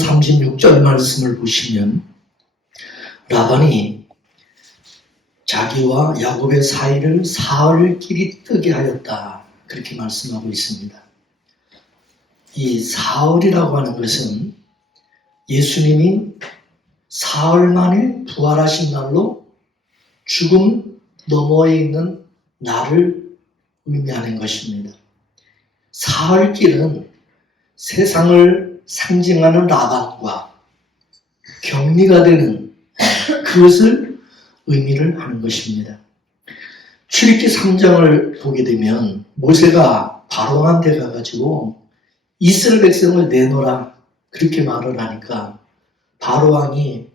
36절 말씀을 보시면 라반이 자기와 야곱의 사이를 사흘길이 뜨게 하였다, 그렇게 말씀하고 있습니다. 이 사흘이라고 하는 것은 예수님이 사흘 만에 부활하신 날로 죽음 너머에 있는 나를 의미하는 것입니다. 사흘길은 세상을 상징하는 라반과 격리가 되는 그것을 의미를 하는 것입니다. 출애굽기 3장을 보게 되면 모세가 바로한테 가가지고 이스라엘 백성을 내놓으라 그렇게 말을 하니까 바로왕이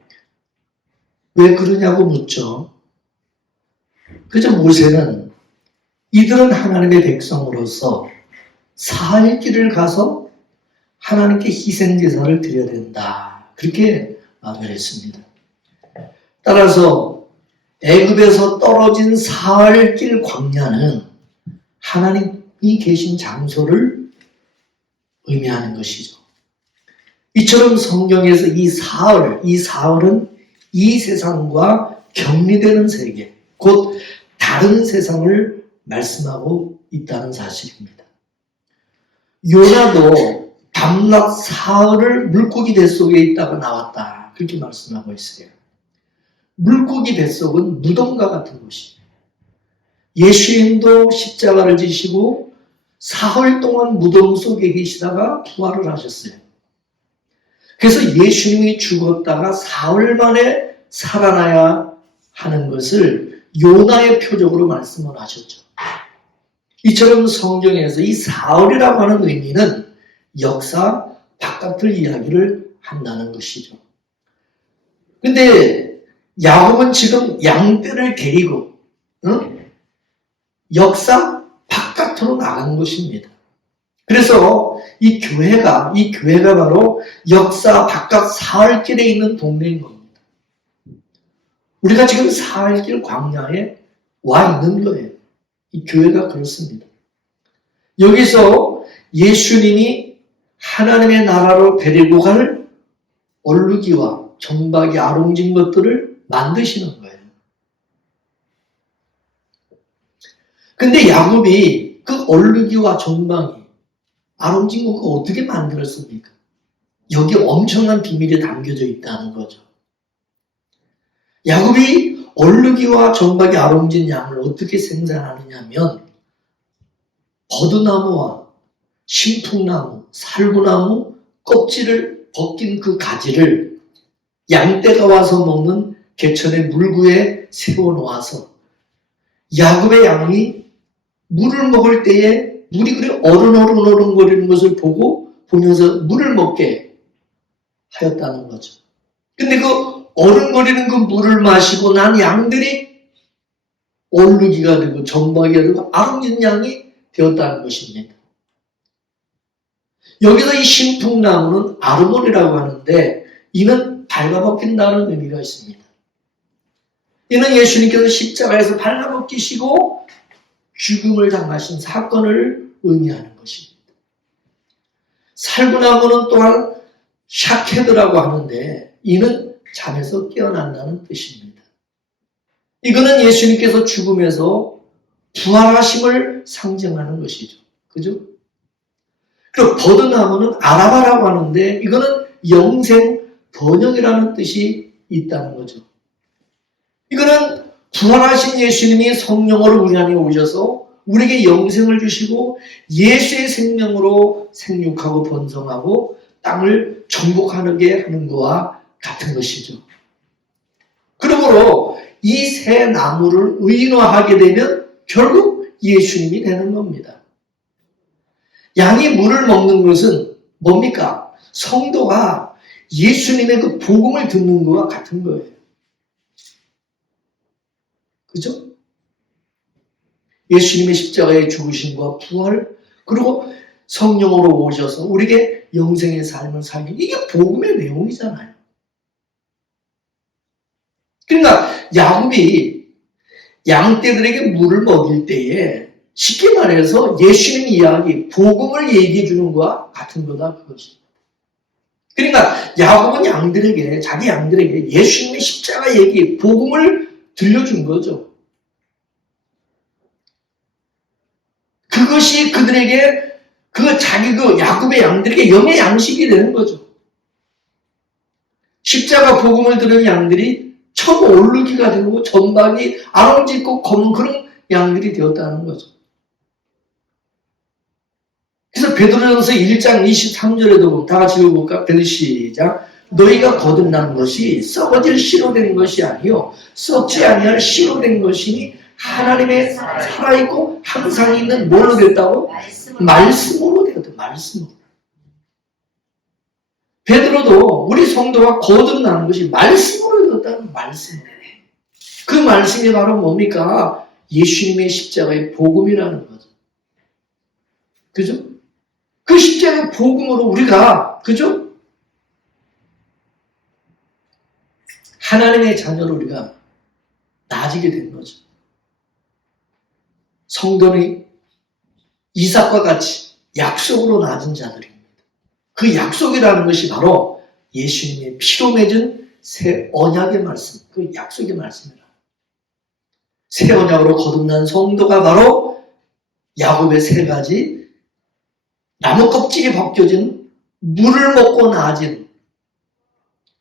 왜 그러냐고 묻죠. 그저 모세는 이들은 하나님의 백성으로서 사흘 길을 가서 하나님께 희생제사를 드려야 된다, 그렇게 말을 했습니다. 따라서 애굽에서 떨어진 사흘 길 광야는 하나님이 계신 장소를 의미하는 것이죠. 이처럼 성경에서 이 사흘은 이 세상과 격리되는 세계, 곧 다른 세상을 말씀하고 있다는 사실입니다. 요나도 밤낮 사흘을 물고기 뱃속에 있다가 나왔다, 그렇게 말씀하고 있어요. 물고기 뱃속은 무덤과 같은 곳이에요. 예수님도 십자가를 지시고 사흘 동안 무덤 속에 계시다가 부활을 하셨어요. 그래서 예수님이 죽었다가 사흘 만에 살아나야 하는 것을 요나의 표적으로 말씀을 하셨죠. 이처럼 성경에서 이 사흘이라고 하는 의미는 역사 바깥을 이야기를 한다는 것이죠. 근데 야곱은 지금 양떼를 데리고 역사 바깥으로 나간 것입니다. 그래서 이 교회가 바로 역사 바깥 사흘길에 있는 동네인 겁니다. 우리가 지금 사흘길 광야에 와 있는 거예요. 이 교회가 그렇습니다. 여기서 예수님이 하나님의 나라로 데리고 갈 얼룩이와 점박이 아롱진 것들을 만드시는 거예요. 근데 야곱이 그 얼룩이와 점박이 아롱진 것을 어떻게 만들었습니까? 여기 엄청난 비밀이 담겨져 있다는 거죠. 야곱이 얼룩이와 점박이 아롱진 양을 어떻게 생산하느냐면 버드나무와 신풍나무, 살구나무 껍질을 벗긴 그 가지를 양떼가 와서 먹는 개천의 물구에 세워놓아서 야곱의 양이 물을 먹을 때에 물이 그래 어른거리는 것을 보면서 물을 먹게 하였다는 거죠. 근데 그 어른거리는 그 물을 마시고 난 양들이 얼룩이가 되고 점박이가 되고 아름진 양이 되었다는 것입니다. 여기서 이 신풍나무는 아르몬이라고 하는데 이는 갉아벗긴다는 의미가 있습니다. 이는 예수님께서 십자가에서 갉아벗기시고 죽음을 당하신 사건을 의미하는 것입니다. 살구나무는 또한 샤케드라고 하는데 이는 잠에서 깨어난다는 뜻입니다. 이거는 예수님께서 죽음에서 부활하심을 상징하는 것이죠. 그죠? 그리고 버드나무는 아라바라고 하는데 이거는 영생, 번영이라는 뜻이 있다는 거죠. 이거는 부활하신 예수님이 성령으로 우리 안에 오셔서 우리에게 영생을 주시고 예수의 생명으로 생육하고 번성하고 땅을 정복하게 하는 것과 같은 것이죠. 그러므로 이 새 나무를 의인화하게 되면 결국 예수님이 되는 겁니다. 양이 물을 먹는 것은 뭡니까? 성도가 예수님의 그 복음을 듣는 것과 같은 거예요. 그죠? 예수님의 십자가의 죽으심과 부활, 그리고 성령으로 오셔서 우리에게 영생의 삶을 살기, 이게 복음의 내용이잖아요. 그러니까 야곱이 양떼들에게 물을 먹일 때에 쉽게 말해서 예수님 이야기, 복음을 얘기해 주는 것과 같은 거다, 그것이. 그러니까 야곱은 양들에게, 자기 양들에게 예수님의 십자가 얘기, 복음을 들려준 거죠. 그것이 그들에게, 야곱의 양들에게 영의 양식이 되는 거죠. 십자가 복음을 들은 양들이 첫 오르기가 되고 전방이 아롱짓고 검은 그런 양들이 되었다는 거죠. 그래서 베드로전서 1장 23절에도 다 같이 읽어볼까? 베드로 시작. 너희가 거듭난 것이 썩어질 씨로 된 것이 아니요 썩지 아니할 씨로 된 것이니 하나님의 살아있고 항상 있는 뭘로 됐다고? 말씀으로 되었다. 말씀으로. 베드로도 우리 성도가 거듭나는 것이 말씀으로 되었다는 말씀으로. 그 말씀이 바로 뭡니까? 예수님의 십자가의 복음이라는 거죠. 그죠? 그 십자가의 복음으로 우리가, 그죠? 하나님의 자녀로 우리가 나아지게 된 거죠. 성도는 이삭과 같이 약속으로 나아진 자들입니다. 그 약속이라는 것이 바로 예수님의 피로 맺은 새 언약의 말씀, 그 약속의 말씀이라. 새 언약으로 거듭난 성도가 바로 야곱의 세 가지 나무 껍질이 벗겨진 물을 먹고 나아진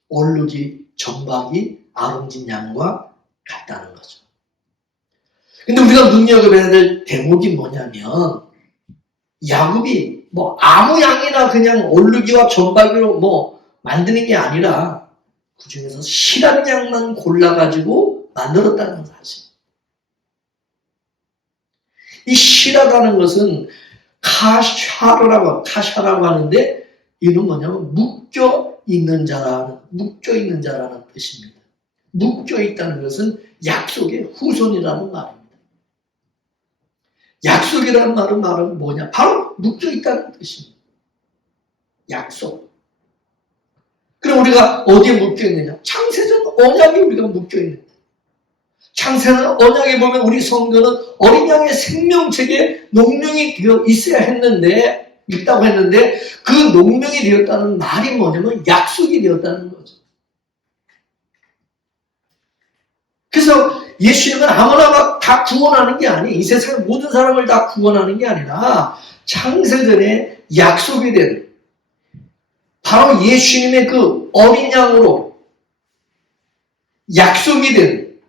얼룩이, 점박이, 아롱진 양과 같다는 거죠. 근데 우리가 눈여겨봐야 될 대목이 뭐냐면 야곱이 아무 양이나 그냥 얼룩이와 점박이로 만드는 게 아니라 그 중에서 실한 양만 골라가지고 만들었다는 사실. 이 실하다는 것은 카샤라고 하는데 이는 뭐냐면 묶여 있는 자라는 뜻입니다. 묶여 있다는 것은 약속의 후손이라는 말입니다. 약속이라는 말은 뭐냐? 바로 묶여 있다는 뜻입니다. 약속. 그럼 우리가 어디에 묶여 있느냐? 창세전 언약에 우리가 묶여 있는데. 창세전 언약에 보면 우리 성도는 어린 양의 생명책에 농명이 되어 있어야 있다고 했는데 그 농명이 되었다는 말이 뭐냐면 약속이 되었다는 거죠. 그래서 예수님은 아무나 다 구원하는 게 아니, 이 세상 모든 사람을 다 구원하는 게 아니라 창세전에 약속이 된 바로 예수님의 그 어린 양으로 약속이 된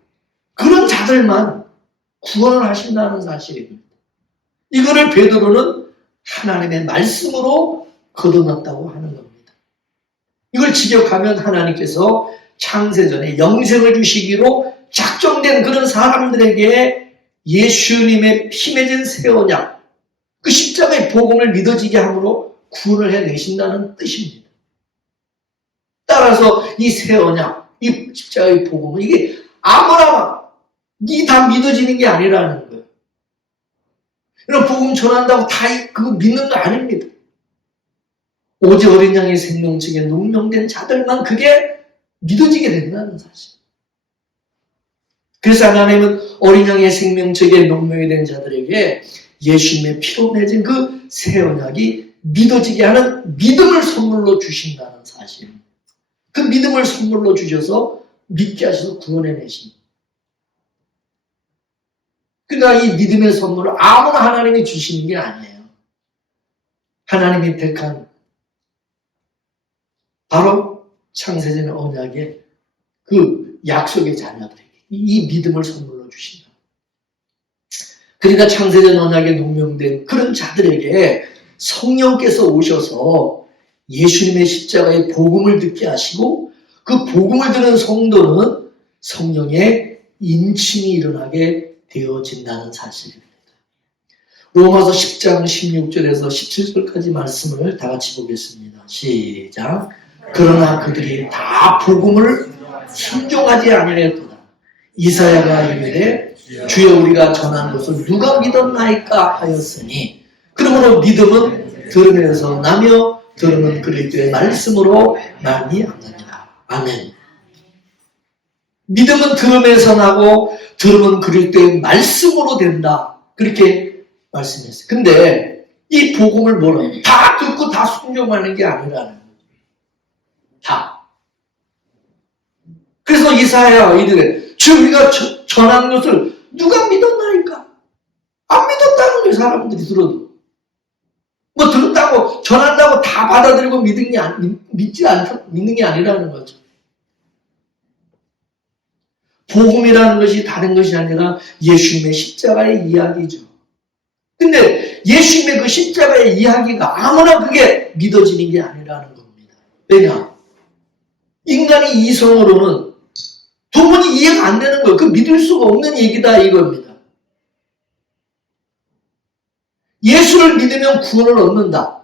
그런 자들만 구원을 하신다는 사실입니다. 이거를 베드로는 하나님의 말씀으로 거듭났다고 하는 겁니다. 이걸 직역하면 하나님께서 창세전에 영생을 주시기로 작정된 그런 사람들에게 예수님의 피 맺은 새 언약, 그 십자가의 복음을 믿어지게 함으로 구원을 해내신다는 뜻입니다. 따라서 이 새 언약, 이 십자가의 복음은 이게 아무나 다 믿어지는 게 아니라는 거예요. 이런 복음 전한다고 다 그거 믿는 거 아닙니다. 오직 어린 양의 생명책에 농명된 자들만 그게 믿어지게 된다는 사실. 그래서 하나님은 어린 양의 생명책에 농명이 된 자들에게 예수님의 피로 맺은 그 새 언약이 믿어지게 하는 믿음을 선물로 주신다는 사실. 그 믿음을 선물로 주셔서 믿게 하셔서 구원해내십니다. 그러니까 이 믿음의 선물을 아무나 하나님이 주시는 게 아니에요. 하나님이 택한 바로 창세전 언약의 그 약속의 자녀들에게 이 믿음을 선물로 주신다. 그러니까 창세전 언약에 농명된 그런 자들에게 성령께서 오셔서 예수님의 십자가의 복음을 듣게 하시고 그 복음을 들은 성도는 성령의 인침이 일어나게 되어진다는 사실입니다. 로마서 10장 16절에서 17절까지 말씀을 다 같이 보겠습니다. 시작. 그러나 그들이 다 복음을 순종하지 아니하였도다. 이사야가 이르되 주여 우리가 전한 것을 누가 믿었나이까 하였으니 그러므로 믿음은 들음에서 나며 들음은 그리스도의 말씀으로 말미암느니라. 아멘. 믿음은 들음에서 나고 들음은 그리스도의 말씀으로 된다. 그렇게 말씀했어요. 근데 이 복음을 다 듣고 다 순종하는 게 아니라는 거예요. 이사야 이르되 주 우리가 전한 것을 누가 믿었나이까? 안 믿었다는 거예요. 사람들이 들어도. 뭐 들었다고 전한다고 다 받아들이고 믿는 게 아니라는 거죠. 복음이라는 것이 다른 것이 아니라 예수님의 십자가의 이야기죠. 근데 예수님의 그 십자가의 이야기가 아무나 그게 믿어지는 게 아니라는 겁니다. 왜냐? 인간의 이성으로는 도무지 이해가 안 되는 거예요. 그 믿을 수가 없는 얘기다 이겁니다. 예수를 믿으면 구원을 얻는다.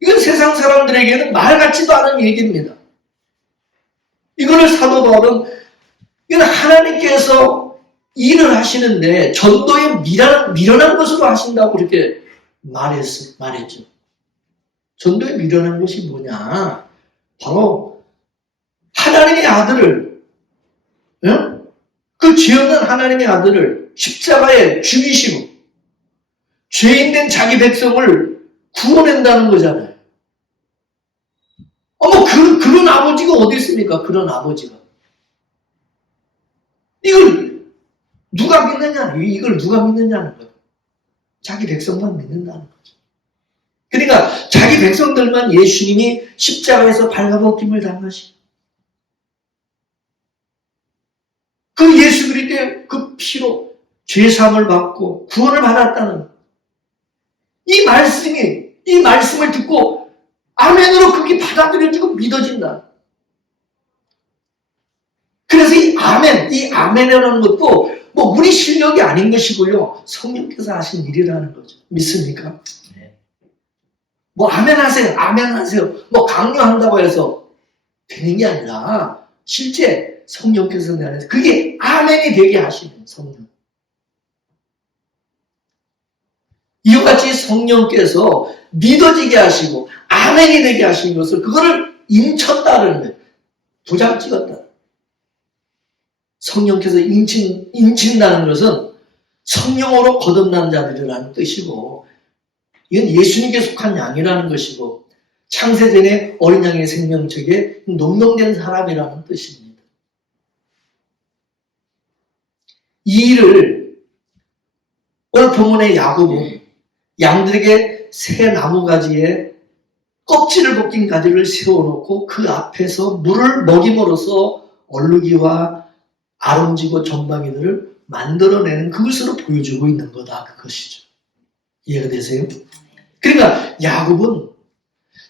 이건 세상 사람들에게는 말 같지도 않은 얘기입니다. 이거를 사도 바울은 이건 하나님께서 일을 하시는데 전도에 미련한 것으로 하신다고 그렇게 말했죠. 전도에 미련한 것이 뭐냐? 바로 하나님의 아들을, 그 죄 없는 하나님의 아들을 십자가에 죽이시고 죄인된 자기 백성을 구원한다는 거잖아요. 그런 아버지가 어디 있습니까? 그런 아버지가. 이걸 누가 믿느냐는 거예요. 자기 백성만 믿는다는 거죠. 그러니까 자기 백성들만 예수님이 십자가에서 발가벗김을 당하시고 그 예수 그리스도의 그 피로 죄사함을 받고 구원을 받았다는 이 말씀을 듣고 아멘으로 그게 받아들여지고 믿어진다. 그래서 이 아멘이라는 것도 뭐 우리 실력이 아닌 것이고요. 성령께서 하신 일이라는 거죠. 믿습니까? 네. 뭐 아멘하세요. 뭐 강요한다고 해서 되는 게 아니라 실제 성령께서 내 안에서 그게 아멘이 되게 하시는 성령. 이와 같이 성령께서 믿어지게 하시고 아멘이 되게 하신 것을 그거를 인쳤다는 거예요. 도장 찍었다. 성령께서 인친다는 것은 성령으로 거듭난 자들이라는 뜻이고 이건 예수님께 속한 양이라는 것이고 창세전에 어린 양의 생명책에 농동된 사람이라는 뜻입니다. 이 일을 오늘 본문의 야곱은 양들에게 새 나무가지에 껍질을 벗긴 가지를 세워놓고 그 앞에서 물을 먹임으로써 얼룩이와 아름지고 점박이들을 만들어내는 그것으로 보여주고 있는 거다. 그것이죠. 이해가 되세요? 그러니까 야곱은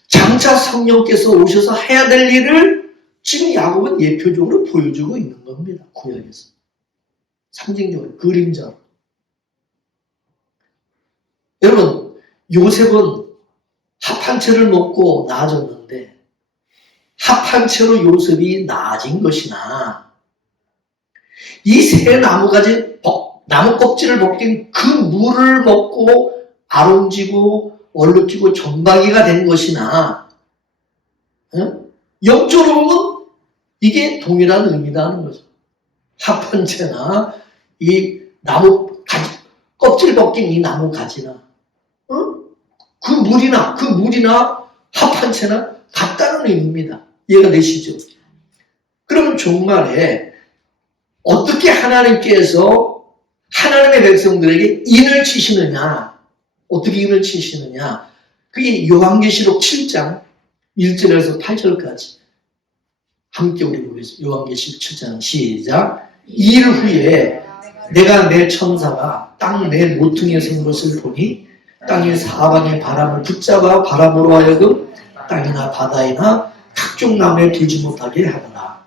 장차 성령께서 오셔서 해야 될 일을 지금 야곱은 예표적으로 보여주고 있는 겁니다. 구약에서. 상징적으로, 그림자로. 여러분, 요셉은 합 한 채를 먹고 나아졌는데 합 한 채로 요셉이 나아진 것이나 이 새 나무가지 나무 껍질을 벗긴 그 물을 먹고 아름지고 얼룩지고 점박이가 된 것이나 영적으로 보면 이게 동일한 의미라는 거죠. 합 한 채나 이 나무 가지, 껍질 벗긴 이 나무 가지나 그 물이나 합 한 채나 같다는 의미입니다. 이해가 되시죠? 그러면 종말에 어떻게 하나님께서 하나님의 백성들에게 인을 치시느냐? 어떻게 인을 치시느냐? 그게 요한계시록 7장 1절에서 8절까지 함께 우리 보겠습니다. 요한계시록 7장 시작. 이 일 후에 내가 내 천사가 땅 내 모퉁이에 선 것을 보니 땅의 사방의 바람을 붙잡아 바람으로 하여금 땅이나 바다이나 각종 나무에 들지 못하게 하더라.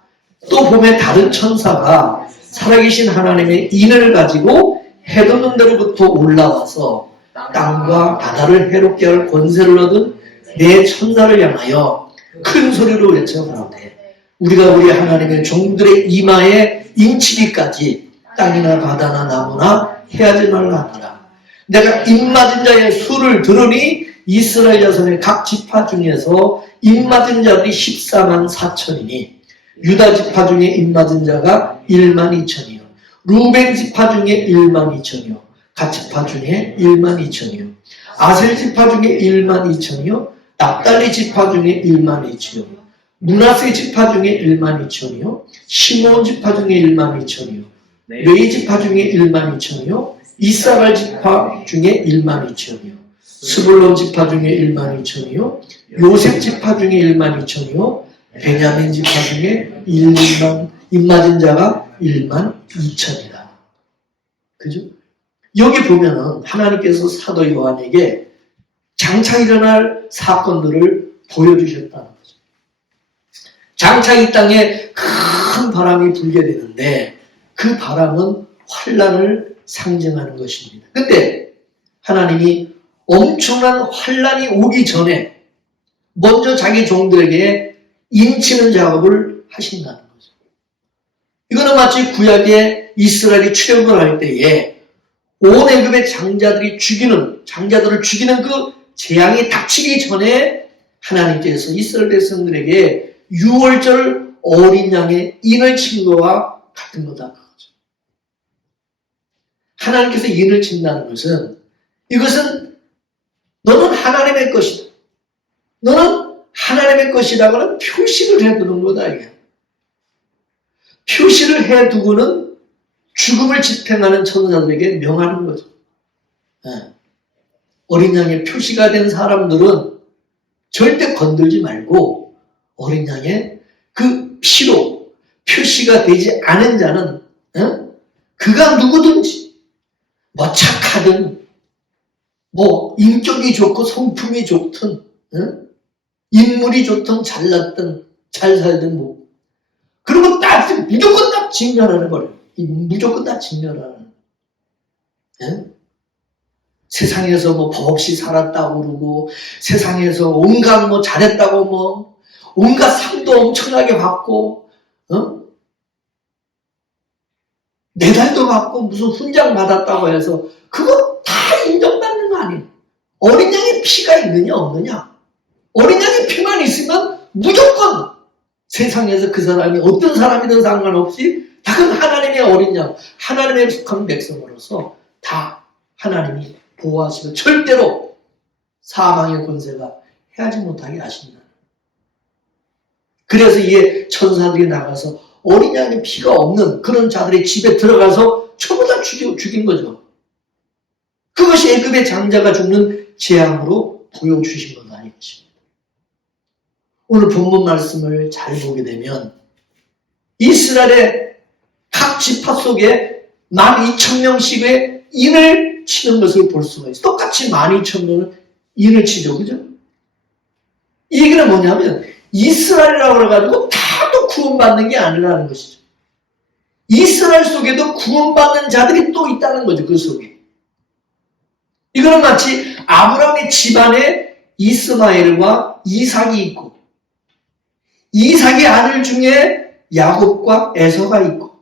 또 봄에 다른 천사가 살아계신 하나님의 인을 가지고 해돋는 데로부터 올라와서 땅과 바다를 해롭게 할 권세를 얻은 내 천사를 향하여 큰 소리로 외쳐 가로되 우리가 우리 하나님의 종들의 이마에 인치기까지 땅이나 바다나 나무나 해하지 말라 하니라. 내가 입맞은 자의 수를 들으니 이스라엘 자손의 각 지파 중에서 입맞은 자들이 14만 4천이니 유다 지파 중에 입맞은 자가 1만 2천이요 루벤 지파 중에 1만 2천이요 갓 지파 중에 1만 2천이요 아셀 지파 중에 1만 2천이요 납달리 지파 중에 1만 2천이요 므낫세 지파 중에 1만 2천이요. 시몬 지파 중에 1만 2천이요. 레위 지파 중에 1만 2천이요. 이사갈 지파 중에 1만 2천이요. 스불론 지파 중에 1만 2천이요. 요셉 지파 중에 1만 2천이요. 베냐민 지파 중에 1만, 입맞은 자가 1만 2천이다. 그죠? 여기 보면은 하나님께서 사도 요한에게 장차 일어날 사건들을 보여주셨다는 거죠. 장차 이 땅에 큰 바람이 불게 되는데 그 바람은 환란을 상징하는 것입니다. 근데 하나님이 엄청난 환란이 오기 전에 먼저 자기 종들에게 인치는 작업을 하신다는 거죠. 이거는 마치 구약에 이스라엘이 출애굽을 할 때에 온 애굽의 장자들을 죽이는 그 재앙이 닥치기 전에 하나님께서 이스라엘 백성들에게 유월절 어린 양의 인을 친 거와 같은 거다. 하나님께서 인을 친다는 것은 이것은 너는 하나님의 것이다. 너는 하나님의 것이라고는 표시를 해두는 거다. 이게. 표시를 해두고는 죽음을 집행하는 천사들에게 명하는 거죠. 네. 어린 양의 표시가 된 사람들은 절대 건들지 말고 어린 양의 그 피로 표시가 되지 않은 자는 그가 누구든지 뭐 착하든 뭐 인격이 좋고 성품이 좋든 인물이 좋든 잘났든 잘 살든 뭐 그런 거 다 무조건 다 진멸하는 거예요. 무조건 다 진멸하는. 세상에서 뭐 법 없이 살았다고 그러고 세상에서 온갖 뭐 잘했다고 뭐 온갖 상도 엄청나게 받고 메달도 받고 무슨 훈장 받았다고 해서 그거 다 인정받는 거 아니에요. 어린 양의 피가 있느냐 없느냐. 어린 양의 피만 있으면 무조건 세상에서 그 사람이 어떤 사람이든 상관없이 다 그건 하나님의 어린 양, 하나님의 속한 백성으로서 다 하나님이 보호하시고 절대로 사망의 권세가 해하지 못하게 하신다. 그래서 이에 천사들이 나가서 어린 양의 피가 없는 그런 자들의 집에 들어가서 전부 다 죽인 거죠. 그것이 애굽의 장자가 죽는 재앙으로 보여주신 것 아니겠습니까? 오늘 본문 말씀을 잘 보게 되면 이스라엘의 각 지파 속에 12,000명씩의 인을 치는 것을 볼 수가 있어요. 똑같이 12,000명은 인을 치죠. 그죠? 이 얘기는 뭐냐면 이스라엘이라고 해가지고 다도 구원받는 게 아니라는 것이죠. 이스라엘 속에도 구원받는 자들이 또 있다는 거죠. 그 속에. 이거는 마치 아브라함의 집안에 이스마엘과 이삭이 있고 이삭의 아들 중에 야곱과 에서가 있고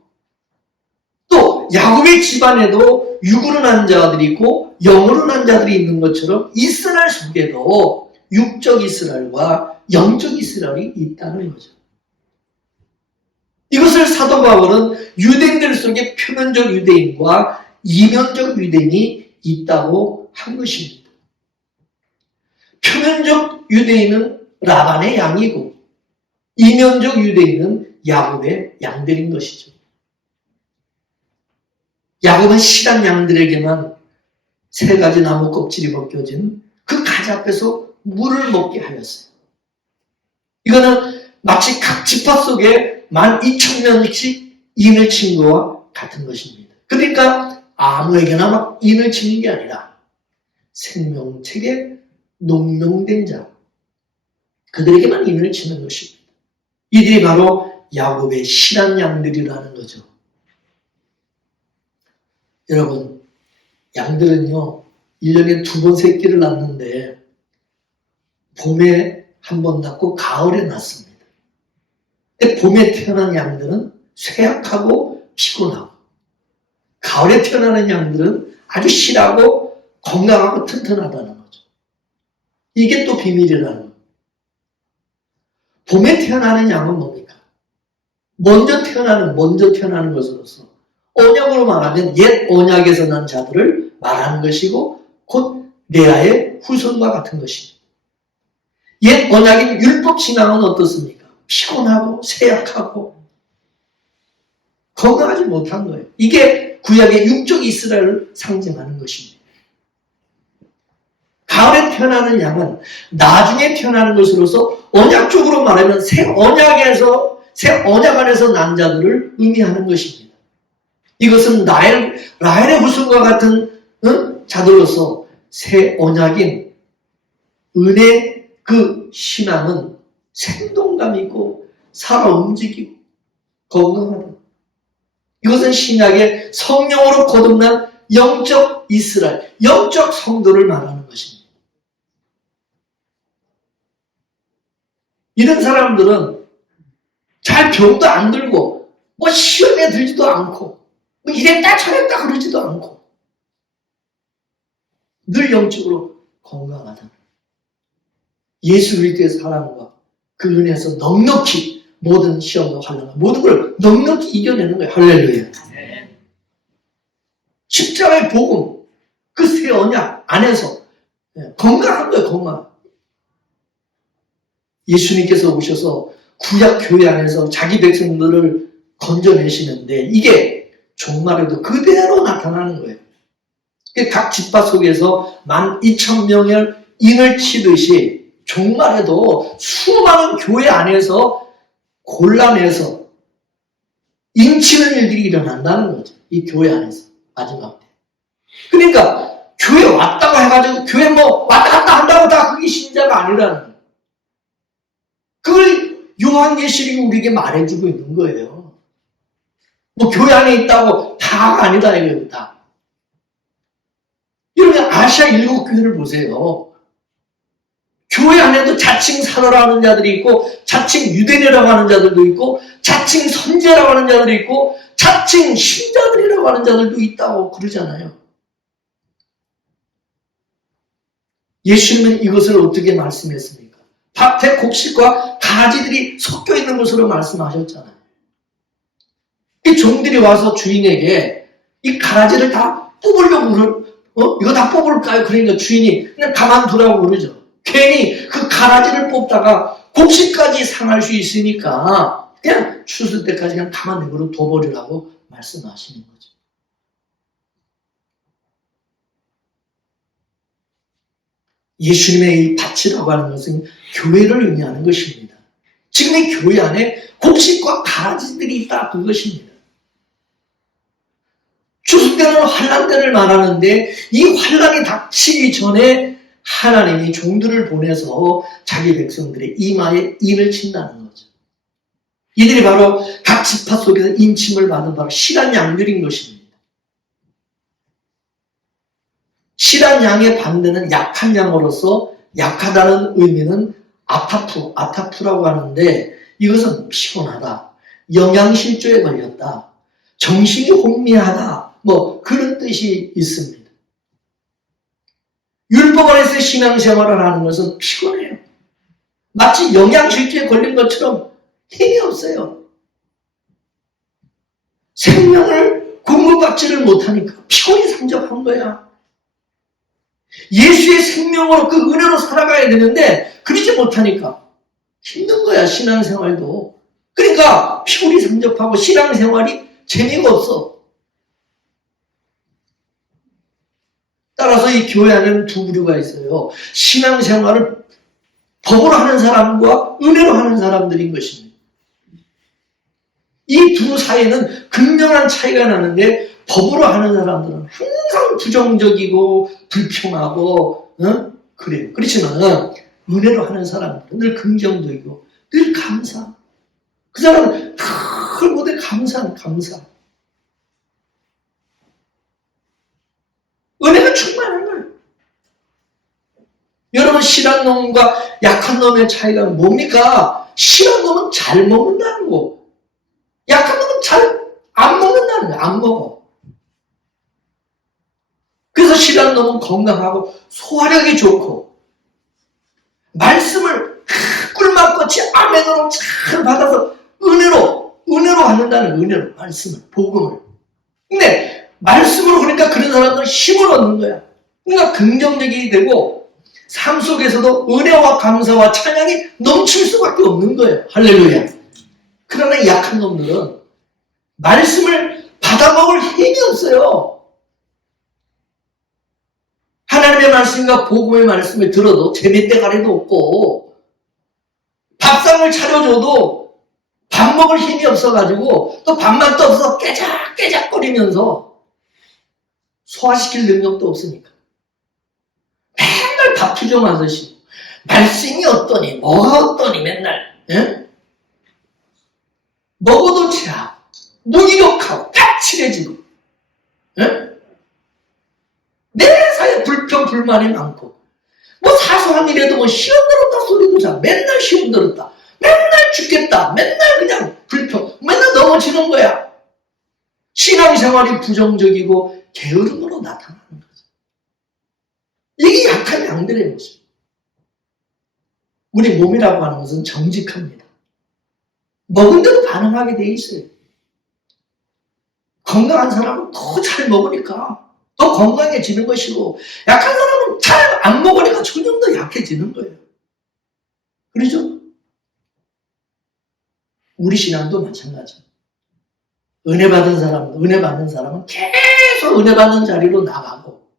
또 야곱의 집안에도 육으로 난 자들이 있고 영으로 난 자들이 있는 것처럼 이스라엘 속에도 육적 이스라엘과 영적 이스라엘이 있다는 거죠. 이것을 사도 바울은 유대인들 속에 표면적 유대인과 이면적 유대인이 있다고 한 것입니다. 표면적 유대인은 라반의 양이고 이면적 유대인은 야곱의 양들인 것이죠. 야곱은 실한 양들에게만 3가지 나무 껍질이 벗겨진 그 가지 앞에서 물을 먹게 하였어요. 이거는 마치 각 지파 속에 12,000명씩 인을 친 거와 같은 것입니다. 그러니까 아무에게나 막 인을 치는 게 아니라 생명책에 농명된 자, 그들에게만 인을 치는 것입니다. 이들이 바로 야곱의 실한 양들이라는 거죠. 여러분, 양들은요 1년에 2번 새끼를 낳는데 봄에 한 번 낳고 가을에 낳습니다. 근데 봄에 태어난 양들은 쇠약하고 피곤하고 가을에 태어나는 양들은 아주 실하고 건강하고 튼튼하다는 거죠. 이게 또 비밀이라는 거예요. 봄에 태어나는 양은 뭡니까? 먼저 태어나는 것으로서 언약으로 말하면 옛 언약에서 난 자들을 말하는 것이고 곧 레아의 후손과 같은 것입니다. 옛 언약인 율법 신앙은 어떻습니까? 피곤하고 쇠약하고 건강하지 못한 거예요. 이게 구약의 육적 이스라엘을 상징하는 것입니다. 가을에 태어나는 양은 나중에 태어나는 것으로서 언약적으로 말하면 새 언약 안에서 난 자들을 의미하는 것입니다. 이것은 라헬의 후손과 같은 자들로서 새 언약인 은혜 그 신앙은 생동감 있고 살아 움직이고 건강하다. 이것은 신약의 성령으로 거듭난 영적 이스라엘, 영적 성도를 말하는 것입니다. 이런 사람들은 잘 병도 안 들고 뭐 시험에 들지도 않고 뭐 이랬다 저랬다 그러지도 않고 늘 영적으로 건강하다. 예수 그리스도의 사랑과 그 은혜에서 넉넉히 모든 시험과 환난과 모든 걸 넉넉히 이겨내는 거예요. 할렐루야. 십자가의 복음, 그 새 언약 안에서 건강한 거예요. 건강. 예수님께서 오셔서 구약 교회 안에서 자기 백성들을 건져내시는데 이게 종말에도 그대로 나타나는 거예요. 각 지파 속에서 12,000명의 인을 치듯이 종말에도 수많은 교회 안에서 곤란해서 인치는 일들이 일어난다는 거죠. 이 교회 안에서 마지막 때. 그러니까 교회 왔다고 해가지고 교회 뭐 왔다 갔다 한다고 다 그게 신자가 아니라는 거예요. 그걸 요한계시록이 우리에게 말해주고 있는 거예요. 뭐 교회 안에 있다고 다가 아니다 이겁니다. 여러분 아시아 7교회를 보세요. 교회 안에도 자칭 사도라고 하는 자들이 있고 자칭 유대인이라고 하는 자들도 있고 자칭 선지자라고 하는 자들이 있고 자칭 신자들이라고 하는 자들도 있다고 그러잖아요. 예수님은 이것을 어떻게 말씀했습니까? 밭에 곡식과 가지들이 섞여 있는 것으로 말씀하셨잖아요. 이 종들이 와서 주인에게 이 가지를 다 뽑으려고 이거 다 뽑을까요? 그러니까 주인이 그냥 가만두라고 그러죠. 괜히 그 가라지를 뽑다가 곡식까지 상할 수 있으니까 그냥 추수 때까지 그냥 가만 내버려 둬버리라고 말씀하시는 거죠. 예수님의 이 밭이라고 하는 것은 교회를 의미하는 것입니다. 지금 이 교회 안에 곡식과 가라지들이 있다 그것입니다. 추수 때는 환난 때를 말하는데 이 환난이 닥치기 전에 하나님이 종들을 보내서 자기 백성들의 이마에 인을 친다는 거죠. 이들이 바로 각 지파 속에서 인침을 받은 바로 실한 양들인 것입니다. 실한 양의 반대는 약한 양으로서 약하다는 의미는 아타프라고 하는데 이것은 피곤하다, 영양실조에 걸렸다, 정신이 혼미하다 뭐 그런 뜻이 있습니다. 율법 안에서 신앙생활을 하는 것은 피곤해요. 마치 영양실조에 걸린 것처럼 힘이 없어요. 생명을 공급받지를 못하니까 피곤이 상접한 거야. 예수의 생명으로 그 은혜로 살아가야 되는데 그러지 못하니까 힘든 거야. 신앙생활도. 그러니까 피곤이 상접하고 신앙생활이 재미가 없어. 따라서 이 교회 안에는 두 부류가 있어요. 신앙생활을 법으로 하는 사람과 은혜로 하는 사람들인 것입니다. 이 두 사이에는 극명한 차이가 나는데 법으로 하는 사람들은 항상 부정적이고 불평하고 그래요. 그렇지만 은혜로 하는 사람들은 늘 긍정적이고 늘 감사. 그 사람은 늘 모두 감사. 은혜가 충만한 거예요. 여러분 실한 놈과 약한 놈의 차이가 뭡니까? 실한 놈은 잘 먹는다는 거. 약한 놈은 잘 안 먹는다는 거예요. 안 먹어. 그래서 실한 놈은 건강하고 소화력이 좋고 말씀을 꿀맛같이 아멘으로 잘 받아서 은혜로 받는다는 은혜로 말씀을 복음을. 근데 말씀으로 그러니까 그런 사람들은 힘을 얻는 거야. 그러니까 긍정적이 되고 삶 속에서도 은혜와 감사와 찬양이 넘칠 수밖에 없는 거예요. 할렐루야. 그러나 약한 놈들은 말씀을 받아먹을 힘이 없어요. 하나님의 말씀과 복음의 말씀을 들어도 제멋대가리도 없고 밥상을 차려줘도 밥 먹을 힘이 없어가지고 또 밥맛도 없어서 깨작깨작거리면서 소화시킬 능력도 없으니까 맨날 밥 투정하듯이 말씀이 어떠니 뭐가 어떠니 맨날 먹어도 체하고 무기력하고 까칠해지고 매사에 불평 불만이 많고 뭐 사소한 일에도 뭐 시험 들었다 소리도 잘 맨날 시험 들었다 맨날 죽겠다 맨날 그냥 불평 맨날 넘어지는 거야. 신앙생활이 부정적이고 게으름으로 나타나는 거죠. 이게 약한 양들의 모습. 우리 몸이라고 하는 것은 정직합니다. 먹은 대로 반응하게 돼 있어요. 건강한 사람은 더 잘 먹으니까 더 건강해지는 것이고 약한 사람은 잘 안 먹으니까 점점 더 약해지는 거예요. 그렇죠? 우리 신앙도 마찬가지입니다. 은혜 받은 사람은 계속 은혜 받는 자리로 나가고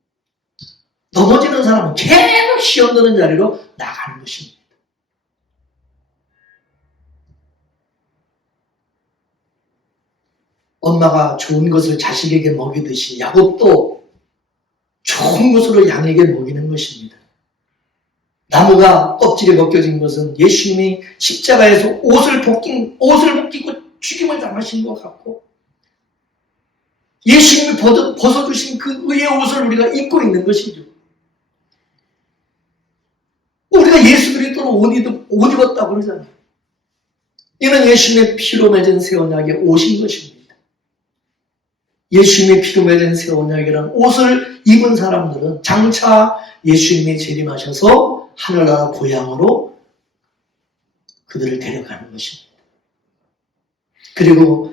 넘어지는 사람은 계속 시험 드는 자리로 나가는 것입니다. 엄마가 좋은 것을 자식에게 먹이듯이 야곱도 좋은 것으로 양에게 먹이는 것입니다. 나무가 껍질에 벗겨진 것은 예수님이 십자가에서 옷을 벗기고 죽임을 당하신 것 같고 예수님이 벗어주신 그 의의 옷을 우리가 입고 있는 것이죠. 우리가 예수 그리스도로 옷 입었다고 그러잖아요. 이는 예수님의 피로 맺은 새 언약의 옷인 것입니다. 예수님의 피로 맺은 새 언약이라는 옷을 입은 사람들은 장차 예수님이 재림하셔서 하늘나라 고향으로 그들을 데려가는 것입니다. 그리고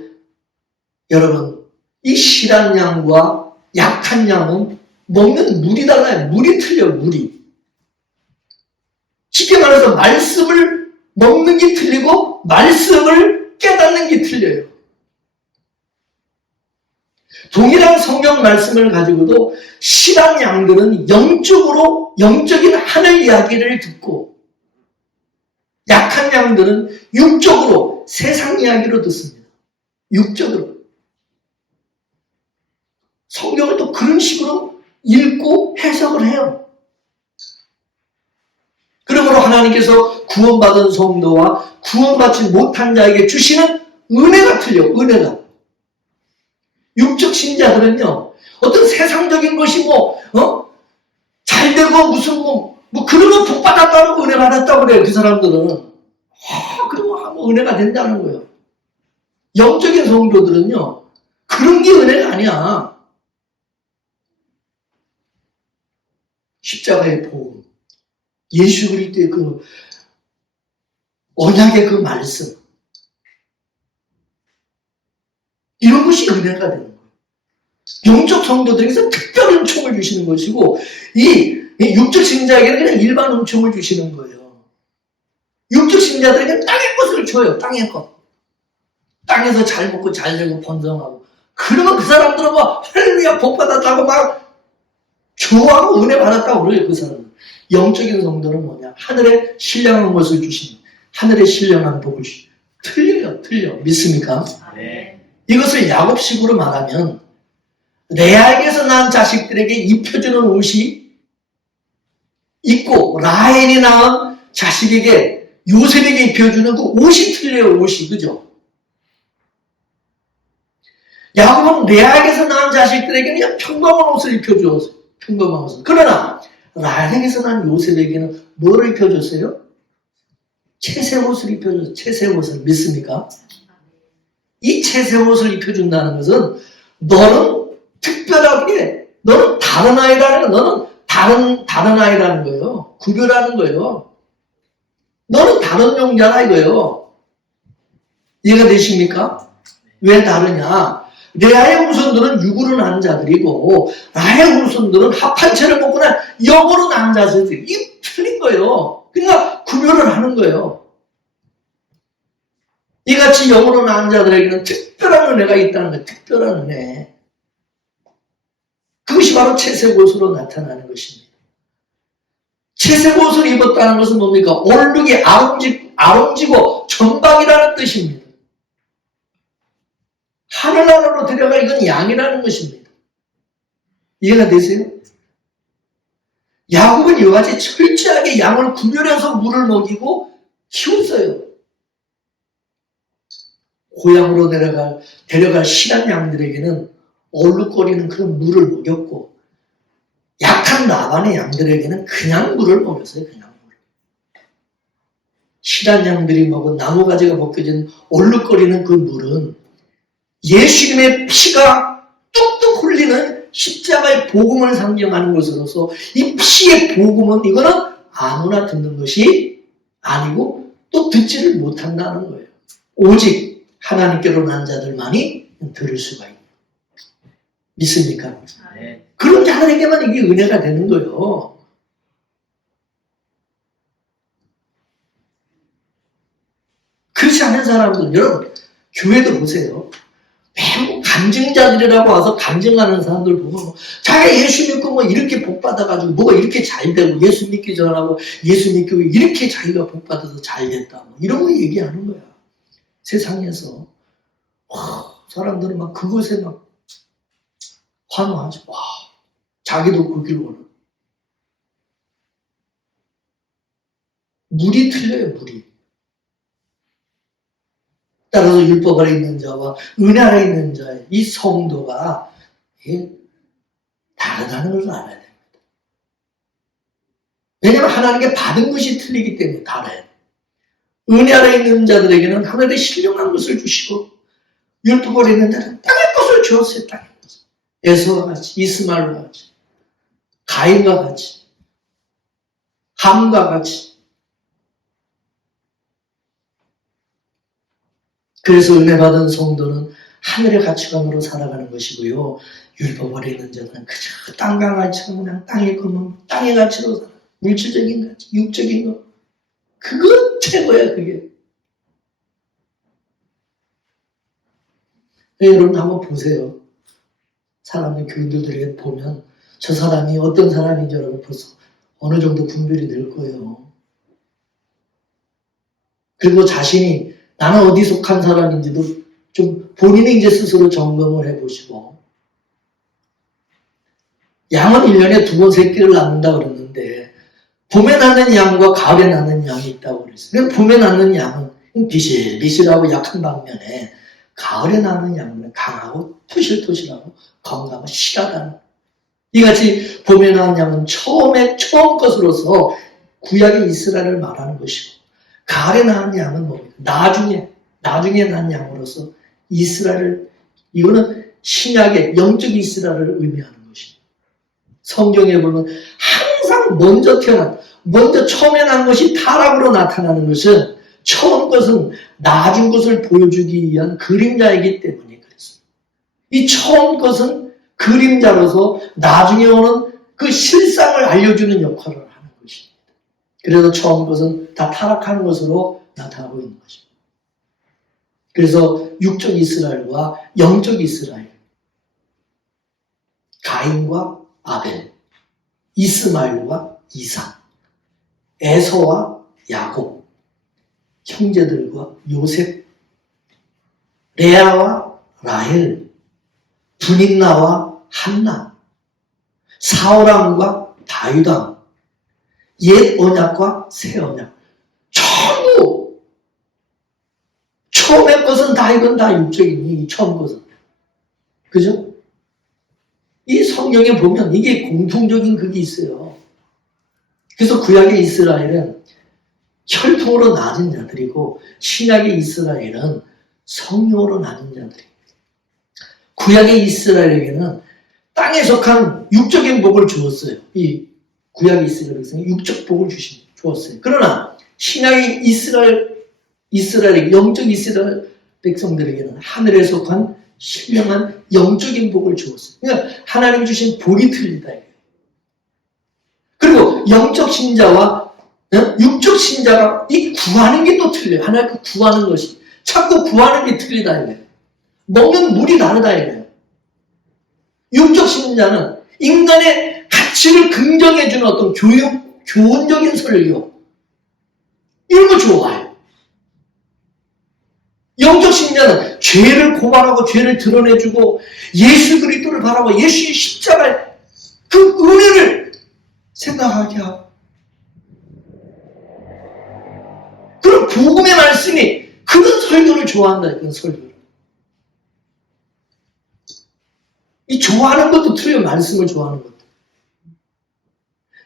여러분 이 실한 양과 약한 양은 먹는 물이 달라요. 물이 틀려요. 물이. 쉽게 말해서 말씀을 먹는 게 틀리고 말씀을 깨닫는 게 틀려요. 동일한 성경 말씀을 가지고도 실한 양들은 영적인 하늘 이야기를 듣고 약한 양들은 육적으로 세상 이야기로 듣습니다. 육적으로. 성경을 또 그런 식으로 읽고 해석을 해요. 그러므로 하나님께서 구원받은 성도와 구원받지 못한 자에게 주시는 은혜가 틀려. 은혜가. 육적 신자들은요, 어떤 세상적인 것이 잘 되고 무슨 그런 거 복 받았다고 은혜 받았다고 그래요. 그 사람들은. 그러면 은혜가 된다는 거예요. 영적인 성도들은요, 그런 게 은혜가 아니야. 십자가의 복음, 예수 그리스도의 그 언약의 그 말씀, 이런 것이 은혜가 되는 거예요. 영적 성도들에게서 특별한 은총을 주시는 것이고 이 육적 신자에게는 그냥 일반 은총을 주시는 거예요. 육적 신자들에게는 땅의 것을 줘요. 땅의 것. 땅에서 잘 먹고 잘 되고 번성하고 그러면 그 사람들은 할렐루야 복 받았다고 막 좋아하고 은혜 받았다고 그래요. 그 사람은. 영적인 성도는 뭐냐? 하늘에 신령한 것을 주시는 하늘에 신령한 복을 주시는 틀려. 믿습니까? 네. 이것을 야곱식으로 말하면 레아에게서 낳은 자식들에게 입혀주는 옷이 있고 라헬이 낳은 자식에게 요셉에게 입혀주는 그 옷이 틀려요. 옷이. 그죠? 야곱은 레아에게서 낳은 자식들에게는 그냥 평범한 옷을 입혀주었어요. 평범한 옷을. 그러나 라헬에게서 낳은 요셉에게는 뭐를 입혀줬어요? 채색 옷을 입혀줬어요. 채색 옷을. 믿습니까? 이 채색 옷을 입혀준다는 것은 너는 특별하게 너는 다른 아이라는 거, 너는 다른 아이라는 거예요. 구별하는 거예요. 너는 다른 용자라 이거예요. 이해가 되십니까? 왜 다르냐? 레아의 후손들은 육으로 낳은 자들이고 라헬의 후손들은 합한 채를 먹고 난 영으로 낳은 자들이 이 틀린 거예요. 그러니까 구별을 하는 거예요. 이같이 영으로 나은 자들에게는 특별한 은혜가 있다는 거예요. 특별한 은혜. 그것이 바로 채색 옷으로 나타나는 것입니다. 채색 옷을 입었다는 것은 뭡니까? 얼룩이 아름지고 정박이라는 뜻입니다. 하늘나라로 데려가 이건 양이라는 것입니다. 이해가 되세요? 야곱은 이와 같이 철저하게 양을 구별해서 물을 먹이고 키웠어요. 고향으로 데려갈 실한 양들에게는 얼룩거리는 그런 물을 먹였고, 약한 라반의 양들에게는 그냥 물을 먹였어요. 그냥 물. 실한 양들이 먹은 나무가지가 벗겨진 얼룩거리는 그 물은 예수님의 피가 뚝뚝 흘리는 십자가의 복음을 상징하는 것으로서 이 피의 복음은 이거는 아무나 듣는 것이 아니고 또 듣지를 못한다는 거예요. 오직 하나님께로 난 자들만이 들을 수가 있는. 믿습니까? 네. 그런 자들에게만 이게 은혜가 되는 거예요. 그렇지 않은 사람들, 여러분, 교회도 보세요. 매우 간증자들이라고 와서 간증하는 사람들 보면, 자기가 예수 믿고 뭐 이렇게 복 받아가지고 뭐가 이렇게 잘 되고, 예수 믿기 전하고, 예수 믿고 이렇게 자기가 복 받아서 잘 됐다. 뭐 이런 거 얘기하는 거야. 세상에서. 사람들은 막 그것에 막 환호하죠. 와, 자기도 그 길 원해. 물이 틀려요, 물이. 따라서 율법 아래 있는 자와 은혜 아래 있는 자의 이 성도가 다르다는 것을 알아야 됩니다. 왜냐하면 하나님께 받은 것이 틀리기 때문에 달라요. 은혜 아래 있는 자들에게는 하늘의 신령한 것을 주시고, 율법 아래 있는 자는 땅의 것을 주었어요. 땅의 것을. 에서와 같이, 이스마엘과 같이, 가인과 같이, 함과 같이. 그래서 은혜 받은 성도는 하늘의 가치관으로 살아가는 것이고요. 율법 아래 있는 자들은 그저 땅강아지처럼 그냥 땅의 것만, 땅의 가치로 살아. 물질적인 가치, 육적인 것. 그거 최고야, 그게. 여러분 한번 보세요. 사람들, 교인들에게 보면 저 사람이 어떤 사람인지 여러분 벌써 어느 정도 분별이 될 거예요. 그리고 자신이 나는 어디 속한 사람인지도 좀 본인이 이제 스스로 점검을 해보시고, 양은 1년에 2번 새끼를 낳는다 그러는데 봄에 낳는 양과 가을에 낳는 양이 있다고 그랬어요. 봄에 낳는 양은 비실비실하고 약한 반면에 가을에 낳는 양은 강하고 토실토실하고 건강하고 실하다는. 이같이 봄에 낳은 양은 처음 것으로서 구약의 이스라엘을 말하는 것이고, 가을에 낳은 양은 뭡니까? 나중에 낳은 양으로서 이스라엘을, 이거는 신약의 영적 이스라엘을 의미하는 것입니다. 성경에 보면 항상 먼저 처음에 난 것이 타락으로 나타나는 것은 처음 것은 나중 것을 보여주기 위한 그림자이기 때문에 그렇습니다. 이 처음 것은 그림자로서 나중에 오는 그 실상을 알려주는 역할을 하는 것입니다. 그래서 처음 것은 다 타락하는 것으로 나타나고 있는 것입니다. 그래서 육적 이스라엘과 영적 이스라엘, 가인과 아벨, 이스마엘과 이삭, 에서와 야곱, 형제들과 요셉, 레아와 라헬, 분인나와 한나, 사울왕과 다윗왕, 옛 언약과 새 언약, 전부 처음의 것은 다 이건 다 육적인 이 처음 것은, 그죠? 이 성경에 보면 이게 공통적인 그게 있어요. 그래서 구약의 이스라엘은 혈통으로 낮은 자들이고 신약의 이스라엘은 성령으로 낮은 자들입니다. 구약의 이스라엘에게는 땅에 속한 육적인 복을 주었어요. 이 구약의 이스라엘에게는 육적 복을 주었어요. 그러나 신약의 이스라엘, 영적 이스라엘 백성들에게는 하늘에 속한 신령한 영적인 복을 주었어요. 그러니까 하나님이 주신 복이 틀리다. 그리고 영적 신자와 육적 신자가 이 구하는 게 또 틀려요. 하나님 구하는 것이. 자꾸 구하는 게 틀리다 이거예요. 먹는 물이 다르다 이거예요. 육적 신자는 인간의 가치를 긍정해주는 어떤 교훈적인 설교 이런 거 좋아해요. 영적 신자는 죄를 고발하고 죄를 드러내주고 예수 그리스도를 바라고 예수의 십자가의 그 은혜를 생각하게 하고 그런 복음의 말씀이 그런 설교를 좋아한다. 그런 설교를. 이 좋아하는 것도 틀려요. 말씀을 좋아하는 것도.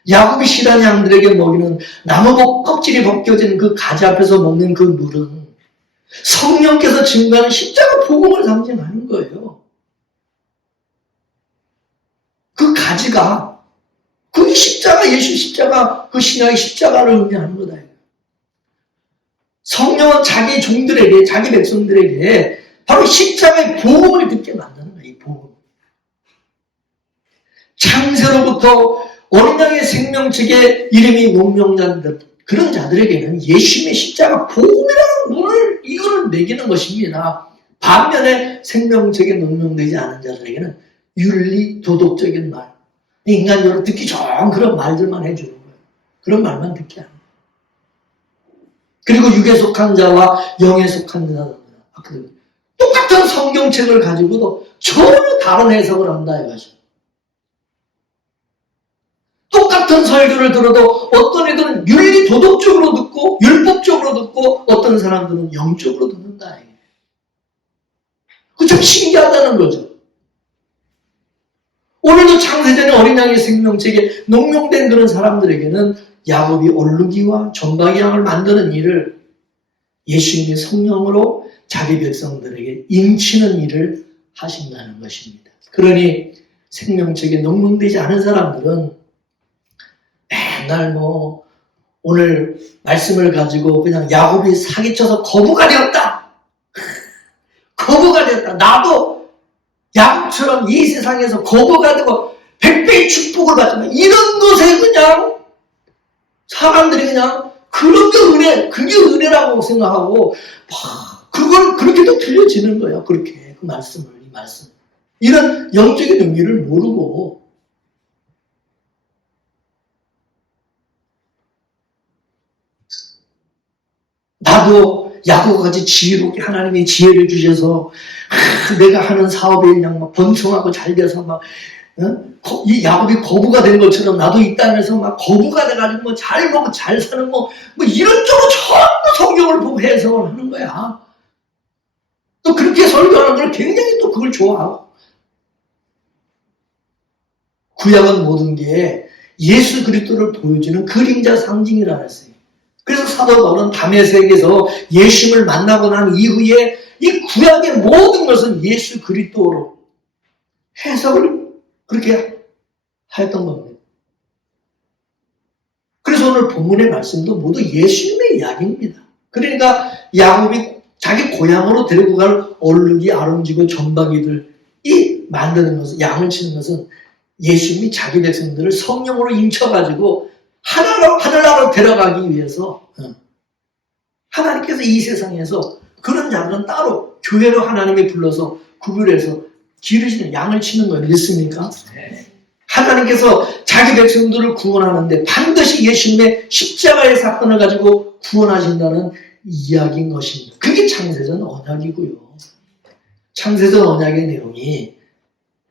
야곱이 싫어하는 양들에게 먹이는 나무 껍질이 벗겨진 그 가지 앞에서 먹는 그 물은 성령께서 증거하는 십자가 복음을 상징하는 거예요. 그 가지가 그 십자가, 예수 십자가, 그 신약의 십자가를 의미하는 거다. 성령은 자기 종들에게, 자기 백성들에게 바로 십자가의 복음을 듣게 만드는 거예요. 이 복음. 창세로부터 어린 양의 생명책에 이름이 용명자들 그런 자들에게는 예수님의 십자가 복음이라는 문을 이거를 매기는 것입니다. 반면에 생명책에 농명되지 않은 자들에게는 윤리, 도덕적인 말, 인간적으로 듣기 좋은 그런 말들만 해주는 거예요. 그런 말만 듣게 하는 거예요. 그리고 육에 속한 자와 영에 속한 자들 똑같은 성경책을 가지고도 전혀 다른 해석을 한다 이거죠. 똑같은 설교를 들어도 어떤 애들은 윤리 도덕적으로 듣고 율법적으로 듣고 어떤 사람들은 영적으로 듣는다. 그 참 신기하다는 거죠. 오늘도 창세전의 어린 양의 생명책에 농명된 그런 사람들에게는 야곱이 얼룩이와 전박이 양을 만드는 일을 예수님의 성령으로 자기 백성들에게 인치는 일을 하신다는 것입니다. 그러니 생명책에 농명되지 않은 사람들은 맨날 오늘 말씀을 가지고 그냥 야곱이 사기쳐서 거부가 되었다. 거부가 되었다. 나도 야곱처럼 이 세상에서 거부가 되고 100배의 축복을 받지만 이런 것에 그냥 사람들이 그냥 그런 게 은혜, 그게 은혜라고 생각하고 그걸 그렇게도 들려지는 거예요. 그렇게 그 말씀을, 이 말씀. 이런 영적인 의미를 모르고 나도 야곱과 같이 지혜롭게 하나님이 지혜를 주셔서 내가 하는 사업에 그냥 막 번성하고 잘 돼서 막 이 야곱이 거부가 된 것처럼 나도 이 땅에서 막 거부가 돼가지고 잘 먹고 잘 사는 이런저런 전부 성경을 보고 해석을 하는 거야. 또 그렇게 설교하는 걸 굉장히 또 그걸 좋아하고. 구약은 모든 게 예수 그리스도를 보여주는 그림자 상징이라 했어요. 그래서 사도 바울은 다메섹에서 예수님을 만나고 난 이후에 이 구약의 모든 것은 예수 그리스도로 해석을 그렇게 하였던 겁니다. 그래서 오늘 본문의 말씀도 모두 예수님의 이야기입니다. 그러니까 야곱이 자기 고향으로 데리고 갈 얼룩이 아름지고 전박이들이 만드는 것은, 양을 치는 것은 예수님이 자기 백성들을 성령으로 인쳐가지고 하늘나라로 데려가기 위해서 하나님께서 이 세상에서 그런 양은 따로 교회로 하나님이 불러서 구별해서 기르시는 양을 치는 거예요. 믿습니까? 네. 하나님께서 자기 백성들을 구원하는데 반드시 예수님의 십자가의 사건을 가지고 구원하신다는 이야기인 것입니다. 그게 창세전 언약이고요. 창세전 언약의 내용이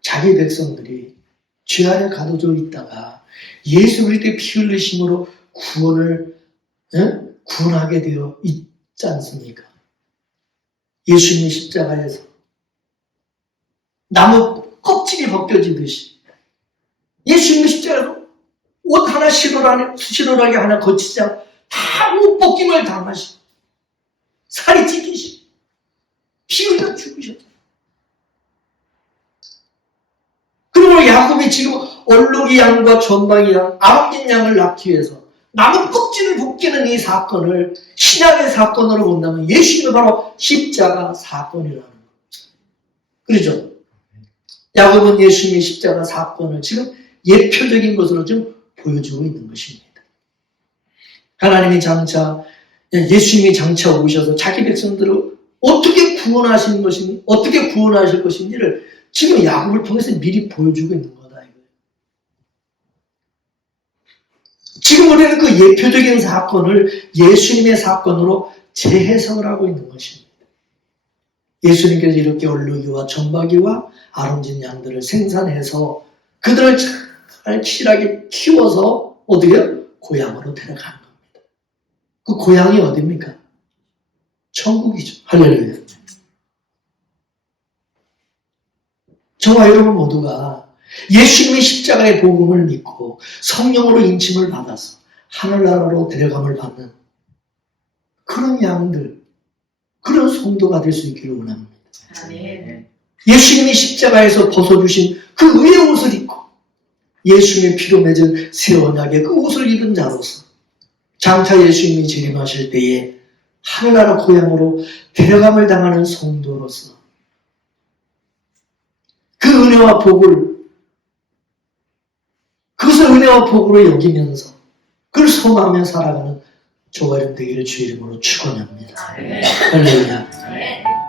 자기 백성들이 죄 아래 가둬져 있다가 예수 그리스도의 피 흘리심으로 구원하게 되어 있지 않습니까? 예수님의 십자가에서 나무 껍질이 벗겨지듯이 예수님의 십자가에서 옷 하나 실오라게 하나 거치지 않고 다 옷 벗김을 당하시고 살이 찢기시고 피 흘려 죽으셨다. 그리고 야곱이 지금 얼룩이 양과 전박이 양, 아름진 양을 낳기 위해서 나무 껍질을 벗기는 이 사건을 신약의 사건으로 본다면 예수님은 바로 십자가 사건이라는 거죠. 그렇죠? 야곱은 예수님의 십자가 사건을 지금 예표적인 것으로 좀 보여주고 있는 것입니다. 하나님이 장차, 예수님이 장차 오셔서 자기 백성들을 어떻게 구원하실 것인지를 지금 야곱을 통해서 미리 보여주고 있는 거다. 지금 우리는 그 예표적인 사건을 예수님의 사건으로 재해석을 하고 있는 것입니다. 예수님께서 이렇게 얼룩이와 점박이와 아름진 양들을 생산해서 그들을 잘 실하게 키워서 어디요? 고향으로 데려가는 겁니다. 그 고향이 어디입니까? 천국이죠. 할렐루야. 저와 여러분 모두가 예수님의 십자가의 복음을 믿고 성령으로 인침을 받아서 하늘나라로 데려감을 받는 그런 양들, 그런 성도가 될 수 있기를 원합니다. 아멘. 예수님이 십자가에서 벗어주신 그 의의 옷을 입고 예수님의 피로 맺은 새 언약의 그 옷을 입은 자로서 장차 예수님이 재림하실 때에 하늘나라 고향으로 데려감을 당하는 성도로서 그 은혜와 복을 그것을 은혜와 복으로 여기면서 그걸 소망하며 살아가는 저와 여러분 되기를 주의 이름으로 축원합니다. 할렐루야.